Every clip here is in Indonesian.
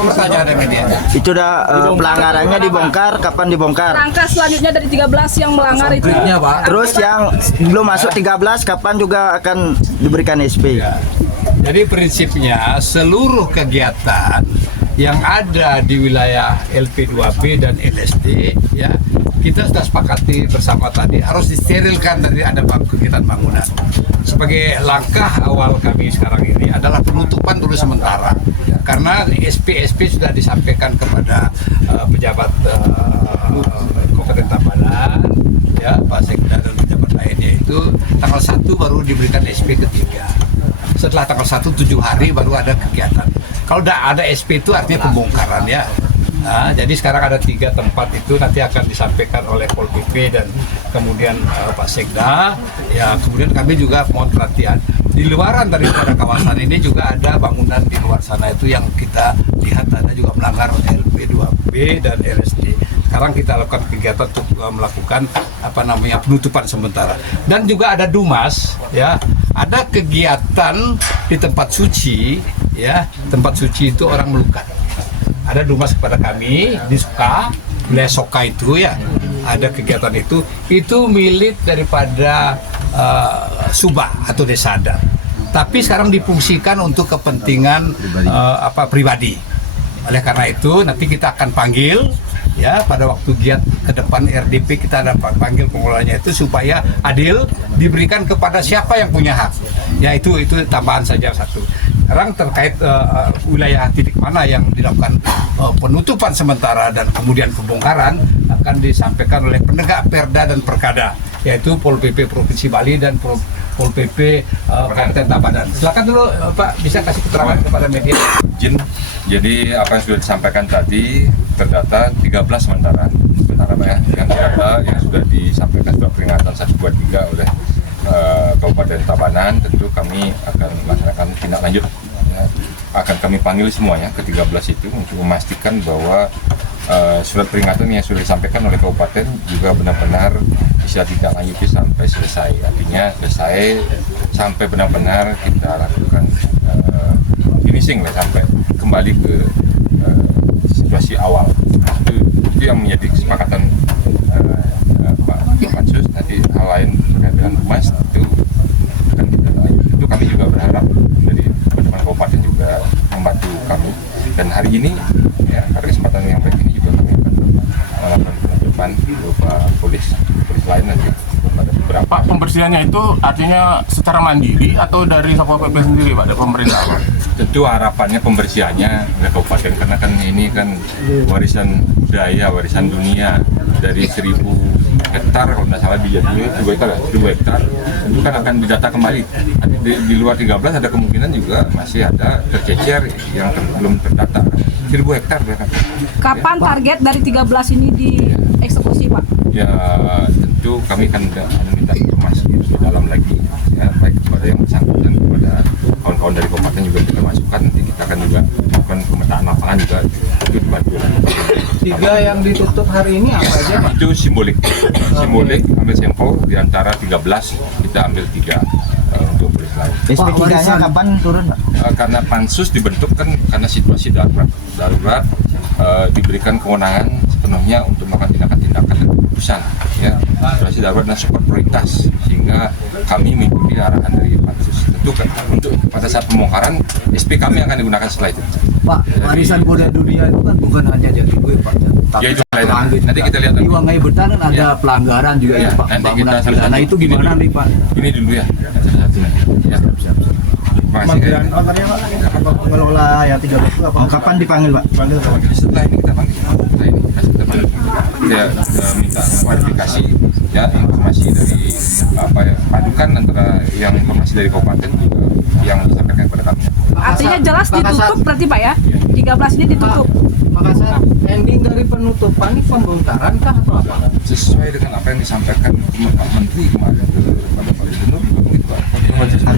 Apa pertanyaannya media? Itu udah pelanggarannya dibongkar, kapan dibongkar? Langkah selanjutnya dari 13 yang melanggar itu. Terus yang belum masuk 13 kapan juga akan diberikan SP? Ya. Jadi prinsipnya seluruh kegiatan yang ada di wilayah LP2B dan LSD ya kita sudah sepakati bersama tadi harus disterilkan dari ada kegiatan bangunan. Sebagai langkah awal kami sekarang ini adalah penutupan dulu sementara karena SP sudah disampaikan kepada pejabat Kabupaten Tabanan ya Pak Sekda dan pejabat lainnya itu tanggal 1 baru diberikan SP ketiga. Setelah tanggal 1 7 hari baru ada kegiatan. Kalau udah ada SP itu artinya pembongkaran ya. Nah, jadi sekarang ada 3 tempat itu nanti akan disampaikan oleh Pol PP dan kemudian Pak Sekda. Ya, kemudian kami juga mohon perhatian di luaran daripada kawasan ini juga ada bangunan di luar sana itu yang kita lihat ada juga melanggar LP2B dan LSD. Sekarang kita lakukan kegiatan untuk melakukan penutupan sementara. Dan juga ada Dumas ya, ada kegiatan di tempat suci ya, tempat suci itu orang melukat. Ada Dumas kepada kami di Soka, wilayah Soka itu ya, ada kegiatan itu milik daripada Subah atau Desa Adat. Tapi sekarang difungsikan untuk kepentingan pribadi. Oleh karena itu nanti kita akan panggil ya pada waktu giat ke depan RDP kita ada panggil pengelolanya itu supaya adil diberikan kepada siapa yang punya hak. Ya itu tambahan saja satu. Sekarang terkait wilayah titik mana yang dilakukan penutupan sementara dan kemudian pembongkaran akan disampaikan oleh penegak perda dan perkada yaitu Pol PP Provinsi Bali dan Pol PP Kabupaten Tabanan. Silakan dulu Pak bisa kasih keterangan kepada media. Izin. Jadi apa yang sudah disampaikan tadi terdata 13 sementara Pak ya, yang terdata yang sudah disampaikan sudah peringatan 123 oleh Kabupaten Tabanan. Tentu kami akan melaksanakan tindak lanjut ya. Akan kami panggil semuanya ke 13 itu untuk memastikan bahwa surat peringatan yang sudah disampaikan oleh Kabupaten juga benar-benar bisa tidak lanjuti sampai selesai. Artinya selesai sampai benar-benar kita lakukan finishing lah, sampai kembali ke situasi awal. Itu yang menjadi kesepakatan Pak Pansus. Nanti hal lain terkait dengan Humas itu akan kita lanjut. Itu kami juga berharap dari teman-teman Kabupaten juga membantu kami. Dan hari ini ya pada kesempatan yang baik ini juga kami akan melakukan penutupan berupa polis lain nanti pada beberapa. Pak, pembersihannya itu artinya secara mandiri atau dari Satpol PP sendiri Pak, dari pemerintah Pak? Tentu harapannya pembersihannya oleh Kabupaten karena kan ini kan warisan budaya, warisan dunia dari 1000 hektar kalau tidak salah di Jatiluhur 2 hektar itu kan akan didata kembali. Di luar 13 ada kemungkinan juga masih ada tercecer yang belum terdata 1000 hektar. Kapan target dari 13 ini dieksekusi Pak? Ya tentu kami akan meminta informasi lebih dalam lagi ya, baik kepada yang bersangkutan kepada kawan-kawan dari kabupaten juga kita masukkan. Nanti kita akan juga melakukan pemetaan lapangan juga itu dibantu. 3 yang ditutup hari ini apa aja Pak? Itu simbolik ambil sampel di antara 13 kita ambil 3 untuk polis lain. SP3-nya kapan turun Pak? Karena pansus dibentuk kan karena situasi darurat diberikan kewenangan sepenuhnya untuk melakukan tindakan dan keputusan ya, situasi darurat dan super prioritas sehingga kami mengikuti arahan dari pansus. Tentu kan untuk pada saat pembongkaran SP kami akan digunakan setelah itu. Pak, warisan budaya dunia itu kan bukan hanya Jatiluhur Pak, tapi ya itu nanti kita lihat di Wangai Bertanan ada pelanggaran juga ya Pak. Nanti kita Nah itu gimana nih Pak? Ini dulu ya. Pemanggilan pengelola yang 13 itu apa? Kapan dipanggil Pak? Setelah ini kita panggil. Kita minta klarifikasi ya, informasi dari padukan antara yang informasi dari kabupaten juga yang disampaikan kepada kami. Artinya jelas ditutup berarti Pak ya? 13 ini ditutup. Makassar, ending dari penutupan ini pembongkaran kah atau apa? Sesuai dengan apa yang disampaikan Pak Menteri kemarin kepada Pak Gubernur begitu.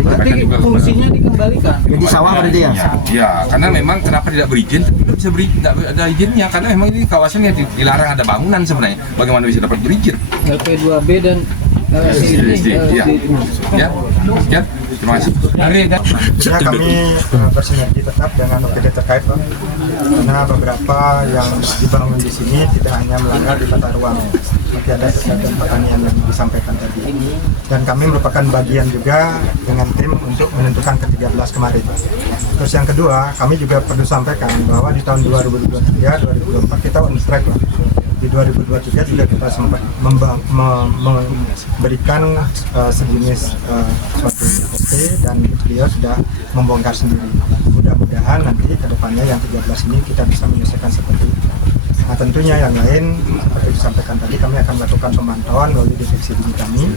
Berarti fungsinya dikembalikan. Jadi sawah berarti ya? Ya, karena memang kenapa tidak berizin? Tidak bisa tidak ada izinnya karena memang ini kawasan yang dilarang ada bangunan sebenarnya. Bagaimana bisa dapat berizin? LP2B dan Terima kasih. Kami bersinergi tetap dengan OPD terkait Pak karena beberapa yang dibangun di sini tidak hanya melanggar di tata ruang, tapi ada kegiatan pertanian yang disampaikan tadi. Dan kami merupakan bagian juga dengan tim untuk menentukan ke-13 kemarin. Terus yang kedua, kami juga perlu sampaikan bahwa di tahun 2023-2024 kita on track lah. Di 2023 juga kita sempat memberikan sejenis suatu OP dan beliau sudah membongkar sendiri. Mudah-mudahan nanti ke depannya yang 13 ini kita bisa menyelesaikan seperti itu. Nah tentunya yang lain seperti disampaikan tadi, kami akan melakukan pemantauan melalui deteksi dini kami,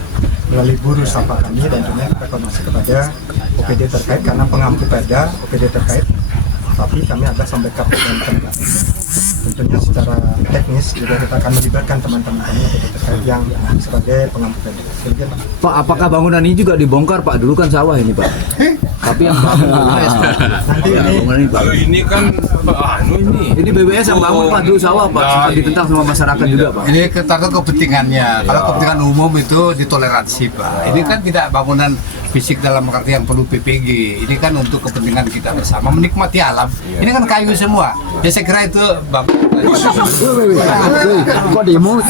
melalui buru sapa kami, dan tentunya kita koordinasi kepada OPD terkait karena pengampu perda OPD terkait, tapi kami akan membackup dan terkait. Tentunya secara teknis juga kita akan melibatkan teman-teman kami OPD terkait yang sebagai pengampu perda. Pak, apakah bangunan ini juga dibongkar Pak? Dulu kan sawah ini Pak. Tapi yang bangun BBS Pak. Nanti ini Bangunan ini Pak. Kalau ini kan Ini BBS yang bangun Pak, dulu sawah Pak. Sempat ditentang sama masyarakat juga Pak. Ini tergantung kepentingannya. Kalau kepentingan umum itu ditoleransi Pak. Ini kan tidak bangunan fisik dalam arti yang perlu PPG. Ini kan untuk kepentingan kita bersama menikmati alam. Ini kan kayu semua. Ya saya kira itu bagus. Kok demo?